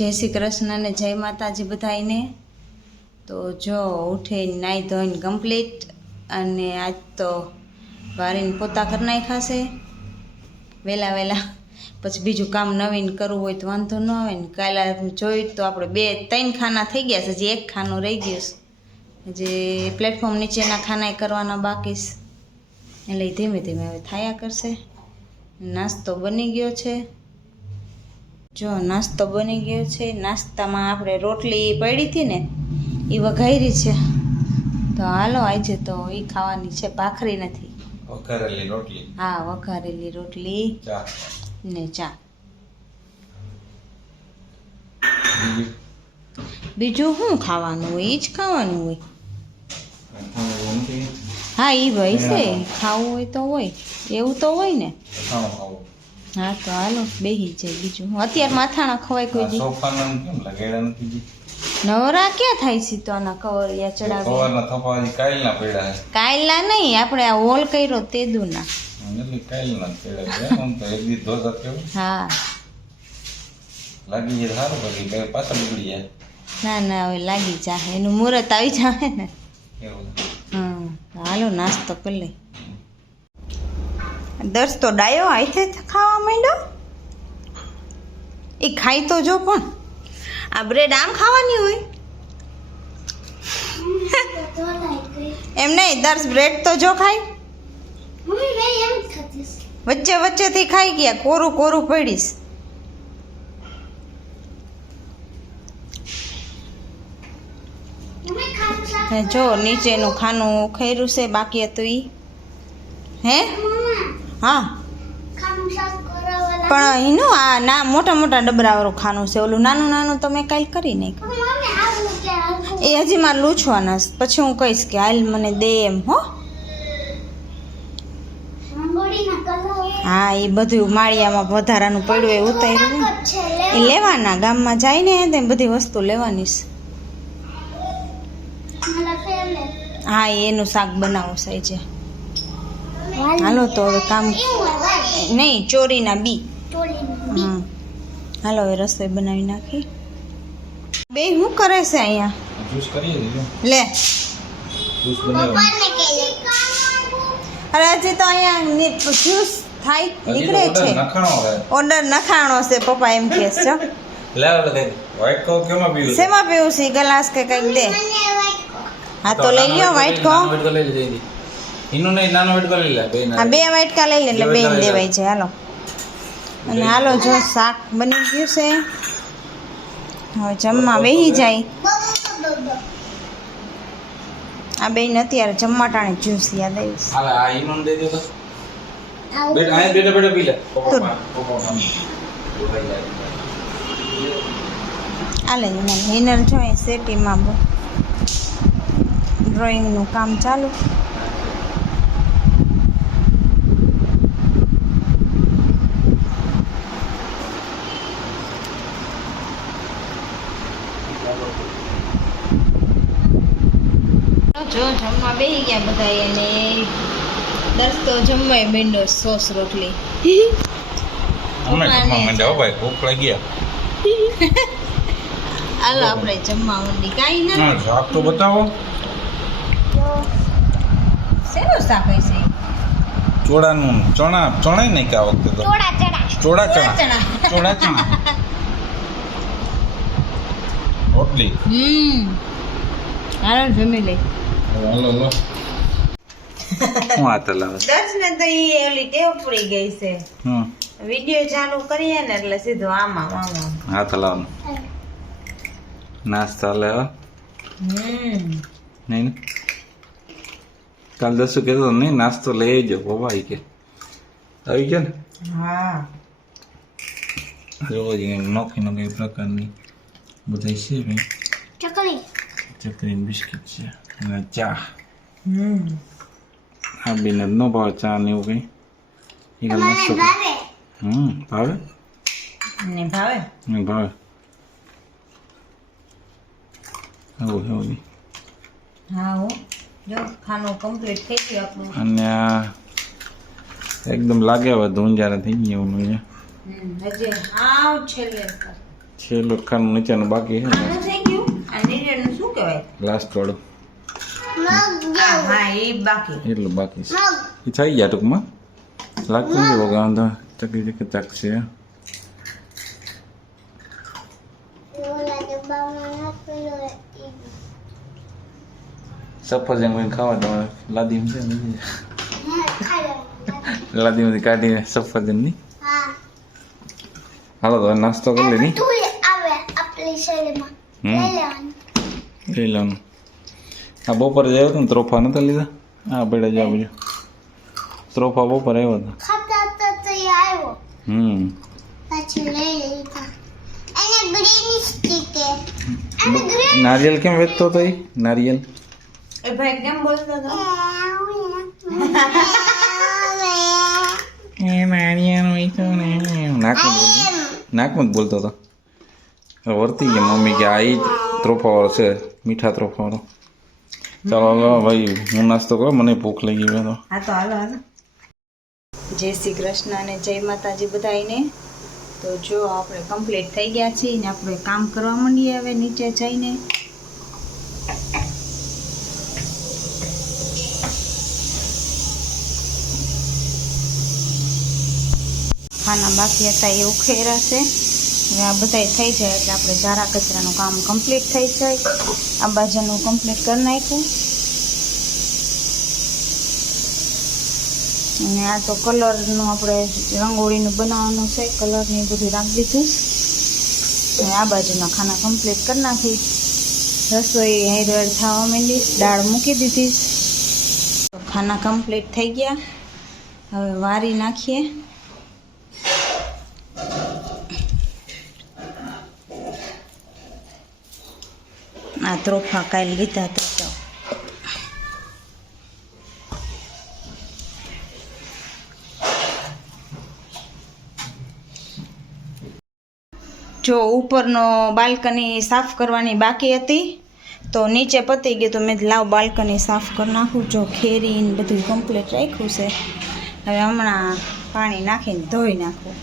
જય શ્રી કૃષ્ણ ને જય માતાજી બધાને। તો જો ઉઠીને નાહી ધોઈને કમ્પ્લીટ અને આજ તો વારીને પોતા કરી નાખ્યા છે વહેલા વહેલા। પછી બીજું કામ નવીન કરવું હોય તો વાંધો ન આવે ને। કાલે જોયું તો આપણે 2-3 ખાના થઈ ગયા છે, હજી એક ખાનું રહી ગયું છે, જે પ્લેટફોર્મ નીચેના ખાના કરવાના બાકી છે, એટલે ધીમે ધીમે હવે થયા કરશે। નાસ્તો બની ગયો છે, જો નાસ્તો બની ગયો છે। નાસ્તામાં આપણે રોટલી પડી હતી ને એ વઘારી છે, તો હાલો આજે તો એ ખાવાની છે, ભાખરી નથી, વઘારેલી રોટલી। હા વઘારેલી રોટલી ચા ને ચા। બીજું શું ખાવાનું હોય? એ જ ખાવાનું હોય। હા એ ભાઈ છે, ખાવું હોય તો હોય, એવું તો હોય ને। હા તો હાલો બેહી જાય। બીજું હું અત્યારે માથાણા ખવાય કોઈ દી? સોફાના કેમ લગાડ્યા નથી? નવરા ક્યાં થાય છે તો આના કવરિયા ચડાવે? સવારના થપાજી કાલના પડ્યા છે। કાયલા નહીં, આપણે આ હોલ કર્યો તે દુના। એટલે કાલના પડ્યા છે, આમ તો એક દી ધોતા કેવું હા લાગી જાય સારું, પછી બે પાછા બગડી જાય। ના ના હવે લાગી જાય, એનું મુહૂર્ત આવી જાય ને। એવું હા હાલો નાસ્તો કરી લઈ। દર્શ તો ડાયો આઈથે ખાવા માંડ્યો, એ ખાઈ તો જો, પણ આ બ્રેડ આમ ખાવાની હોય એમ નહીં, દર્શ બ્રેડ તો જો ખાય, વચ્ચે વચ્ચેથી ખાઈ ગયા, કોરું કોરું પડીશ। જો નીચેનું ખાનું ખૈરું છે, બાકી હતું ઈ હે હા, પણ એનું આ ના મોટા મોટા ડબરાવાળું ખાનું છે, ઓલું નાનું નાનું તો મેં કાલ કરી નાખ્યું, એ હજી મારે લૂછવાના છે, પછી હું કહીશ કે હાલ મને દે એમ હો। હા એ બધું માળિયામાં વધારાનું પડ્યું એ ઉતાર્યું એ લેવાના, ગામમાં જાય ને તેમ બધી વસ્તુ લેવાની છે। હા એનું શાક બનાવવું છે જે, હાલો તો હવે કામ નહીં, ચોરીના બી, હા હાલો હવે રસોઈ બનાવી નાખી। બે શું કરે છે અહીંયા? જ્યુસ કરીએ દીધું, લે જ્યુસ બનાવ્યો। અરે હજી તો અહીંયા જ્યુસ થાય નીકળે છે, નખાણો છે, ઓર્ડર નખાણો છે, પપ્પા એમ કહે છે। લે લે વ્હાઈટ કો કેમાં પીવું? શેમાં પીવું છે? ગ્લાસ કે કંઈક દે। હા તો લઈ લ્યો વ્હાઈટ કો, લઈ લીધી, એનું નહીં નાનો વ્હાઈટ કો લઈ લે, બે હા 2 વ્હાઈટ કા લઈ લે એટલે 2 દેવાય છે। હાલો અને હાલો જો શાક બની ગયું છે, હવે જમવા બેસી જાય। આ બેન અત્યારે જમવા ટાણે જ્યુસ યાદ આવીશ। હાલ આ ઈનું દે દે તો બેટા, આય બેટા બેટા પી લે, હાલે હિનર જોઈએ સેટીમાં ડ્રોઈંગનું કામ ચાલુ। જો જમવા બેસી ગયા બધા, અને દસ તો જમવાય બેંડો સોસ રોટલી। અમે જમવા માંડ્યા હો ભાઈ, ભૂખ લાગી ગયા। હાલો આપણે જમવા માંડી, કાંઈ ના હા શાક તો બતાવો। શેનું શાક હશે? ચોળાનું, ચણા ચણા નહીં કે આ વખતે તો ચોળા ચણા, ચોળા ચણા રોટલી। હાલો જમી લઈ। હાલો લો હું હાથ લાવે દસ ને તો ઈ ઓલી ટેવ પડી ગઈ છે, વિડિયો ચાલુ કરીએ ને એટલે સીધું આમાં આમાં હાથ લાવવાનું નાસ્તા લેવા। નહીં ને કાલ દસું કહેતો નહીં નાસ્તો લઈ આવજો પપ્પા, કે આવી ગયો ને? હા રોજ નોખી નોખી પ્રકારની બધા છે ભાઈ, ચકરી બિસ્કિટ છે અને ચા। આ બેને ન ભાવે ચા ને એવું કઈ, એ નાસ્તો ભાવે ને ભાવે નહીં ભાવે એવું એવું। હા હો જો ખાનું કમ્પ્લીટ થઈ ગયું આપણું, અને આ એકદમ લાગે હવે ધૂંજારા થઈ ગયા એવું છે। હજી હાવ છેલ્લે છેલ્લો ખાનું નીચેનું બાકી છે આનું થઈ ગયું આ નીચેનું શું કહેવાય લાસ્ટ વાળું હા એ બાકી એટલું બાકી છે એ થઈ ગયા ટૂંકમાં લાગતું નથી બહુ વાંધો ચકી ચકી ચાકશે સફરજન કોઈ ખાવા તમારે લાદી છે ને લાદીમાંથી કાઢીને સફરજન ની હાલો તો નાસ્તો કરી લેની લઈ લેવાનું આ બપોરે જ આવ્યો હતો ને ત્રોફા નતા લીધા હા બેડે જ આવજો ત્રોફા બપોરે આવ્યો હતો નારિયેલ કેમ વેચતો હતો એ નારિયેલ એ ભાઈ કેમ બોલતો હતો એ નારિયેલ વેચતો ને નાકમાં જ બોલતો હતો વર્તી ગયા મમ્મી કે આ એ જ ત્રોફાવાળો છે મીઠા ત્રોફાવાળો ચાલો હવે ભાઈ હું નાસ્તો કરો મને ભૂખ લાગી ગઈ તો હા તો હાલો હાલો જય શ્રી કૃષ્ણ અને જય માતાજી બધાને તો જો આપણે કમ્પ્લીટ થઈ ગયા છીએ ને આપણે કામ કરવા માંડીએ હવે નીચે જઈને ખાના બાકી હતા એ ઉખેરા છે હવે આ બધા થઈ જાય એટલે આપણે ઝારા કચરાનું કામ કમ્પ્લીટ થઈ જાય આ બાજુનું કમ્પ્લીટ કરી નાખ્યું અને આ તો કલરનું આપણે રંગોળીનું બનાવવાનું છે કલરને બધું રાખી દીધું અને આ બાજુના ખાના કમ્પ્લીટ કરી નાખી રસોઈ હેરવેર થવા માંડી દાળ મૂકી દીધી તો ખાના કમ્પ્લીટ થઈ ગયા હવે વારી નાખીએ આ ત્રોફા કાલે લીધા હતા જો ઉપરનો બાલ્કની સાફ કરવાની બાકી હતી તો નીચે પતી ગયું તો મેં લાવ બાલ્કની સાફ કરી નાખું જો ખેરી ને બધું કમ્પ્લીટ રાખ્યું છે હવે હમણાં પાણી નાખીને ધોઈ નાખું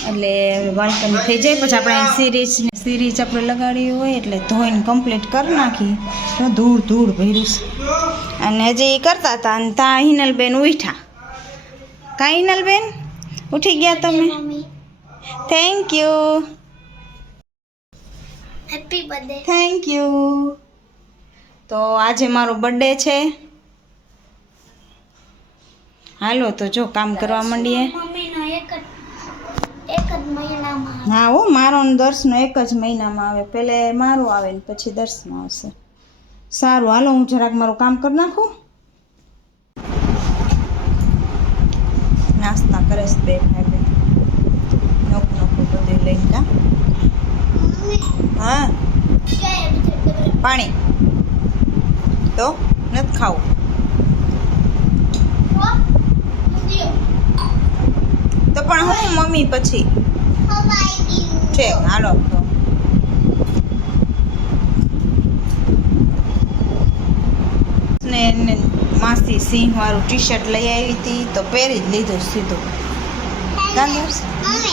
એટલે બાલ્કની થઈ જાય પછી આપણે સિરીઝ આપણે લગાડી હોય એટલે ધોઈને કમ્પ્લીટ કરી નાખી તો ધૂળ ભર્યું છે અને હજી કરતા હતા અને ત્યાં હિનલબેન ઉઠ્યા કાં હિનલબેન ઉઠી ગયા તમે thank you happy birthday thank you તો આજે મારો બર્થડે છે હાલો તો જો કામ કરવા માંડીએ મમ્મીનો એક જ મહિનામાં હા હો મારો ને દર્શનો એક જ મહિનામાં આવે પહેલે મારો આવે ને પછી દર્શનો આવશે સારું હાલો હું જરાક મારું કામ કરી નાખું નાસ્તા કરે છે બે ભાઈ બેન નોકું બધું લઈને જા હા પાણી તો નથી ખાવું તો પણ હું મમ્મી પછી છે હાલો તો ને માસી સિંહ વાળું ટી શર્ટ લઈ આવી હતી તો પહેરી જ લીધું સીધું બ્લાઉઝમાં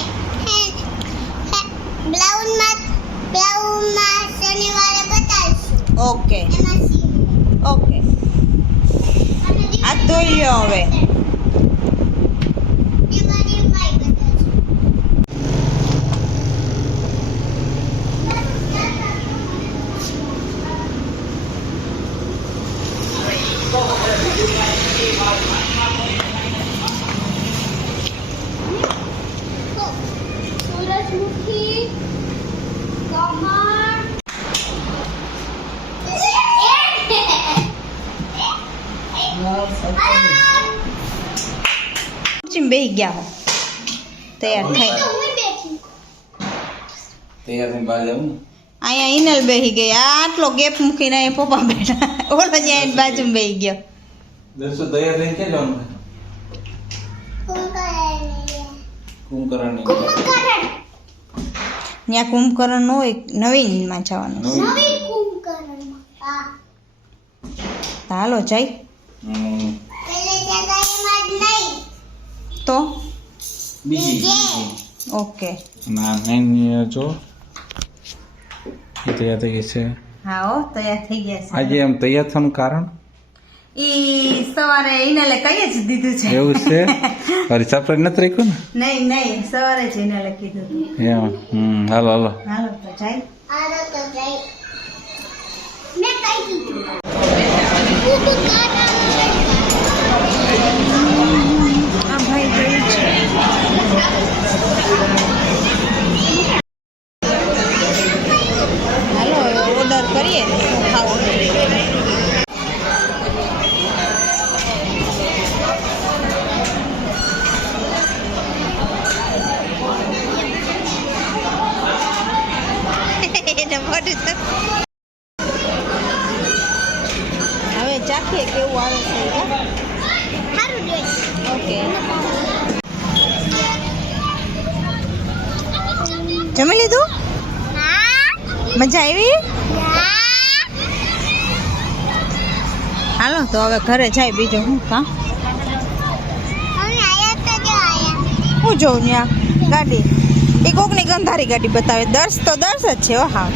શનિવારે બતાવીશું ઓકે એમાં ઓકે આ ધોઈ લ્યો હવે સૂરજમુખી બેસી ગયા હો તૈયાર થઈ તૈયાર થઈને બહાર જાઉં અહીંયા ઈનલ બેસી ગઈ આટલો ગેપ મૂકીને અહીંયા પપ્પા બેઠા ઓલો જ્યાં બાજુમાં બેસી ગયો દર્શો તૈયાર થઈને ક્યાં જવાનું કુંભકરણની ત્યાં કુંભકરણ ન હોય નવીનમાં જવાનું નવી કુંભકરણમાં હાલો જઈ પેલે જગ્યાએમાં જ નહીં તો બીજી ઓકે ના નહીં જો એ તૈયાર થઈ ગઈ છે. હા હો તૈયાર થઈ ગયા છે આજે એમ તૈયાર થવાનું કારણ ઈ સવારે ઇનાલે કહી જ દીધું છે એવું છે. મારી સરપ્રાઈઝ નથી રાખ્યું નહીં નહીં સવારે જ ઇનાલે કીધું હતું. ને એમ હાલો હાલો હાલો તો જાય આરો તો જાય મેં કઈ કીધું ખૂબ કારણ આ ભાઈ ગયું છે હાલો ઓર્ડર કરીએ ને શું ખાવું હવે ચાખીએ કેવું આવે છે સારું જોઈએ ઓકે જમી લીધું હા મજા આવી હાલો તો હવે ઘરે જાય બીજું હું કા અમે આયા તો જો આયા હું જોઉં ત્યાં ગાડી એ કોકની ગંધારી ગાડી બતાવે દર્શ તો દર્શ જ છે હો હા